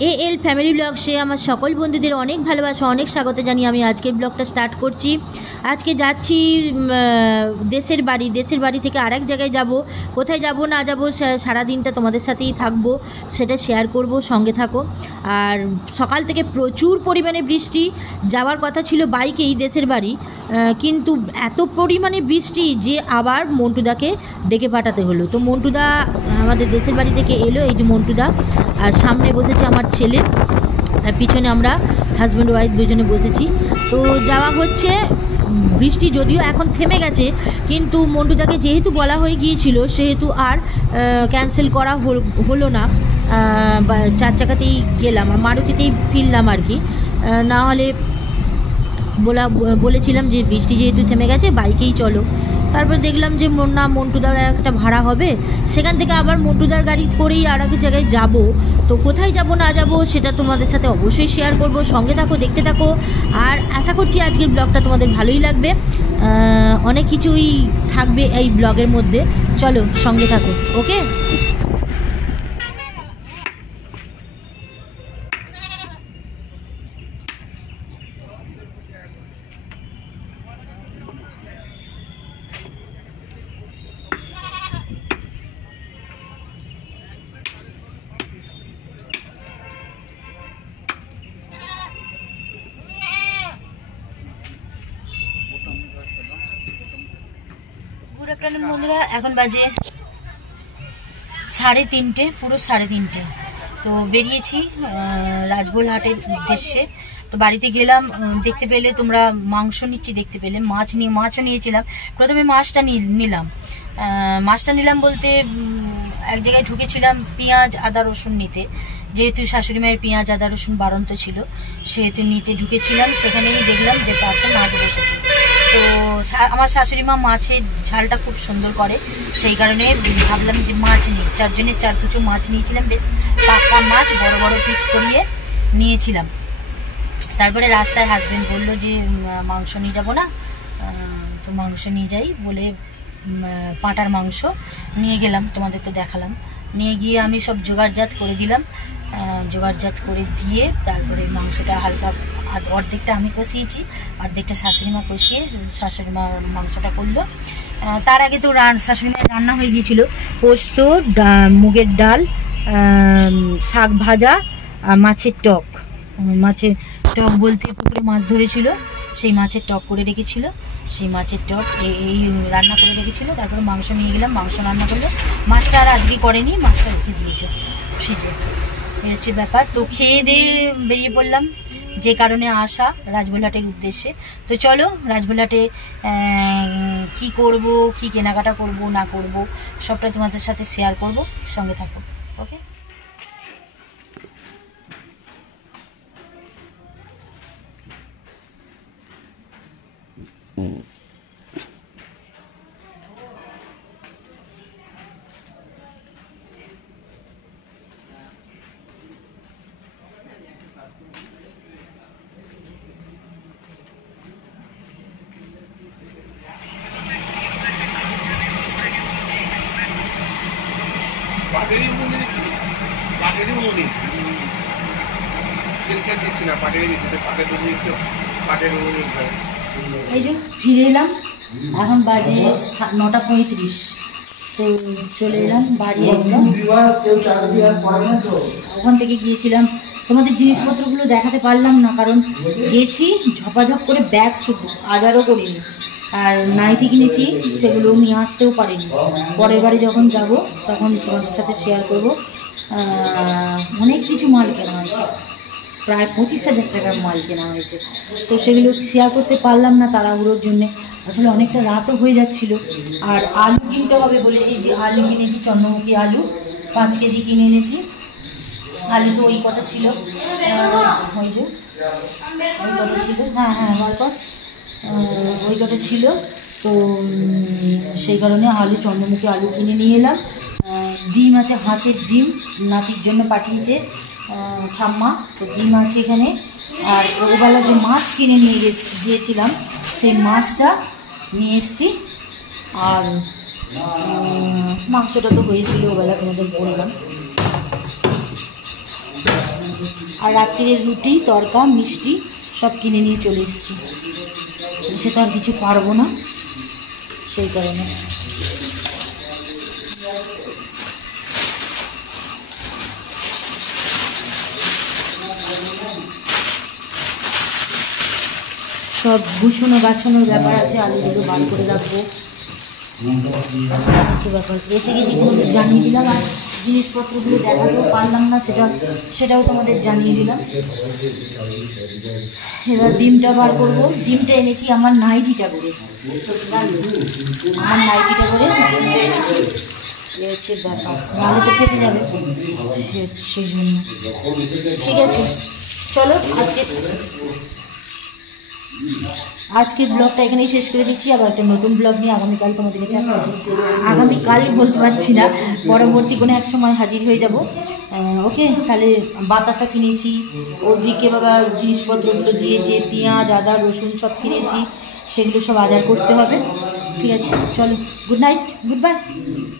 এল family ব্লগসে আমার সকল বন্ধুদের অনেক ভালোবাসা, অনেক স্বাগত জানিয়ে আমি আজকের ব্লগটা স্টার্ট করছি। আজকে যাচ্ছি দেশের বাড়ি থেকে আরেক জায়গায় যাব। কোথায় যাব না যাব সারাদিনটা তোমাদের সাথেই থাকবো, সেটা শেয়ার করব, সঙ্গে থাকো। আর সকাল থেকে প্রচুর পরিমাণে বৃষ্টি, যাওয়ার কথা ছিল বাইকেই দেশের বাড়ি, কিন্তু এত পরিমাণে বৃষ্টি যে আবার মন্টুদাকে ডেকে পাঠাতে হলো। তো মন্টুদা আমাদের দেশের বাড়ি থেকে এলো, এই যে মন্টুদা, আর সামনে বসেছে আমার ছেলে, আর পিছনে আমরা হাজব্যান্ড ওয়াইফ দুজনে বসেছি। তো যাওয়া হচ্ছে। বৃষ্টি যদিও এখন থেমে গেছে, কিন্তু মন্টুদাকে যেহেতু বলা হয়ে গিয়েছিল সেহেতু আর ক্যান্সেল করা হলো না। চার চাকাতেই গেলাম, মারুতিতেই ফিরলাম আর কি। না হলে বলেছিলাম যে বৃষ্টি যেহেতু থেমে গেছে বাইকেই চলো। তারপর দেখলাম যে না, মন্টুদার একটা ভাড়া হবে, সেখান থেকে আবার মন্টুদার গাড়ি করেই আর এক জায়গায় যাব। তো কোথায় যাব না যাব সেটা তোমাদের সাথে অবশ্যই শেয়ার করব, সঙ্গে থাকো, দেখতে থাকো। আর আশা করছি আজকের ব্লগটা তোমাদের ভালোই লাগবে, অনেক কিছুই থাকবে এই ব্লগের মধ্যে। চলো সঙ্গে থাকো, ওকে। গুড আফটারনুন বন্ধুরা, এখন বাজে 3:30, পুরো 3:30। তো বেরিয়েছি রাজবোলহাটের উদ্দেশ্যে। তো বাড়িতে গেলাম, দেখতে পেলে তোমরা মাংস নিচ্ছি, দেখতে পেলে মাছও নিয়েছিলাম। প্রথমে মাছটা নিলাম বলতে এক জায়গায় ঢুকেছিলাম পেঁয়াজ আদা রসুন নিতে, যেহেতু শাশুড়ি মায়ের পেঁয়াজ আদা রসুন বাড়ন্ত ছিল সেহেতু নিতে ঢুকেছিলাম। সেখানেই দেখলাম যে পাশে মাছ বসেছে। তো আমার শাশুড়ি মা মাছের ঝালটা খুব সুন্দর করে, সেই কারণে ভাবলাম যে মাছ নিই। 4 জনের 4 কুচো মাছ নিয়েছিলাম, বেশ পাকা মাছ, বড় বড় পিস করিয়ে নিয়েছিলাম। তারপরে রাস্তায় হাজবেন্ড বললো যে মাংস নিয়ে যাবো না, তো মাংস নিয়ে যাই বলে পাঁটার মাংস নিয়ে গেলাম, তোমাদের তো দেখালাম। নিয়ে গিয়ে আমি সব জোগাড়জাত করে দিলাম, জোগাড়জাত করে দিয়ে তারপরে মাংসটা হালকা অর্ধেকটা আমি কষিয়েছি, অর্ধেকটা শাশুড়িমা কষিয়ে শাশুড়িমা মাংসটা করলো। তার আগে তো শাশুড়িমায়ের রান্না হয়ে গিয়েছিল, পোস্ত, মুগের ডাল, শাক ভাজা, মাছের টক বলতে পুকুরে মাছ ধরেছিল, সেই মাছের টক করে রেখেছিল, সেই মাছের টক এই রান্না করে রেখেছিল। তারপরে মাংস নিয়ে গেলাম, মাংস রান্না করলো। মাছটা আর আজকে করেনি, মাছটা রেখে দিয়েছে ফ্রিজে, এই হচ্ছে ব্যাপার। তো খেয়ে দিয়ে বেরিয়ে পড়লাম, যে কারণে আসা রাজবোলহাটের উদ্দেশ্যে। তো চলো রাজবোলহাটে কি করব, কি কেনাকাটা করব না করব সবটা তোমাদের সাথে শেয়ার করব, সঙ্গে থাকো, ওকে। এই যে ফিরে এলাম, এখন বাজে 9:35। তো চলে এলাম বাড়ি একদম। ওখান থেকে গিয়েছিলাম, তোমাদের জিনিসপত্রগুলো দেখাতে পারলাম না, কারণ গেছি ঝপাঝপ করে, ব্যাগ শুধু আজারও করিনি, আর নাইটি কিনেছি সেগুলো নিয়ে আসতেও পারিনি। পরের বারে যখন যাব তখন তোমাদের সাথে শেয়ার করব। অনেক কিছু মাল কেনা হয়েছে, প্রায় 25,000 টাকার মাল কেনা হয়েছে। তো সেগুলো শেয়ার করতে পারলাম না তাড়াহুড়োর জন্যে, আসলে অনেকটা রাতও হয়ে যাচ্ছিল। আর আলু কিনতে হবে বলে এই যে আলু কিনেছি, চন্দ্রমুখী আলু 5 কেজি কিনে এনেছি। আলু তো ওই কটা ছিল, ওই যে ওই কটা ছিল, হ্যাঁ বরপর ওই কটা ছিল। তো সেই কারণে চন্দ্রমুখী আলু কিনে নিয়ে এলাম। ডিম আছে, হাঁসের ডিম নাতির জন্য পাঠিয়েছে ঠাম্মা, তো ডিম আছে এখানে। আর ওবেলা যে মাছ কিনে নিয়ে গিয়েছিলাম সেই মাছটা নিয়ে এসছি। আর মাংসটা তো হয়েছিল ওবেলা, তোমাদের বললাম। আর রাত্রির রুটি তরকা মিষ্টি সব কিনে নিয়ে চলে এসেছি। সে তো আর কিছু পারবো না, সেই কারণে। সব গুছানো গাছানোর ব্যাপার আছে, আলুগুলো বার করে রাখবো, কিছু ব্যাপার। এসে গেছি তোমাদের জানিয়ে দিলাম, আর জিনিসপত্রগুলো দেখাতেও পারলাম না, সেটাও তোমাদের জানিয়ে দিলাম। এবার ডিমটা বার করবো। ডিমটা এনেছি আমার নাইটিটা করে, আমার নাইটিটা করে ডিমটা এনেছি, এ হচ্ছে ব্যাপার, নাহলে তো ফেটে যাবে, সেই জন্য। ঠিক আছে, চলো আজকের ব্লগটা এখানেই শেষ করে দিচ্ছি। আবার একটা নতুন ব্লগ নিয়ে আগামীকাল তোমাদের কাছে, আগামীকালই বলতে পারছি না, পরবর্তী কোনো এক সময় হাজির হয়ে যাব। ওকে, তাহলে বাতাসা কিনেছি, ওর দিকে বাবা জিনিসপত্রগুলো দিয়েছে, পেঁয়াজ আদা রসুন সব কিনেছি, সেগুলো সব আদার করতে হবে। ঠিক আছে, চলো, গুড নাইট, গুড বাই।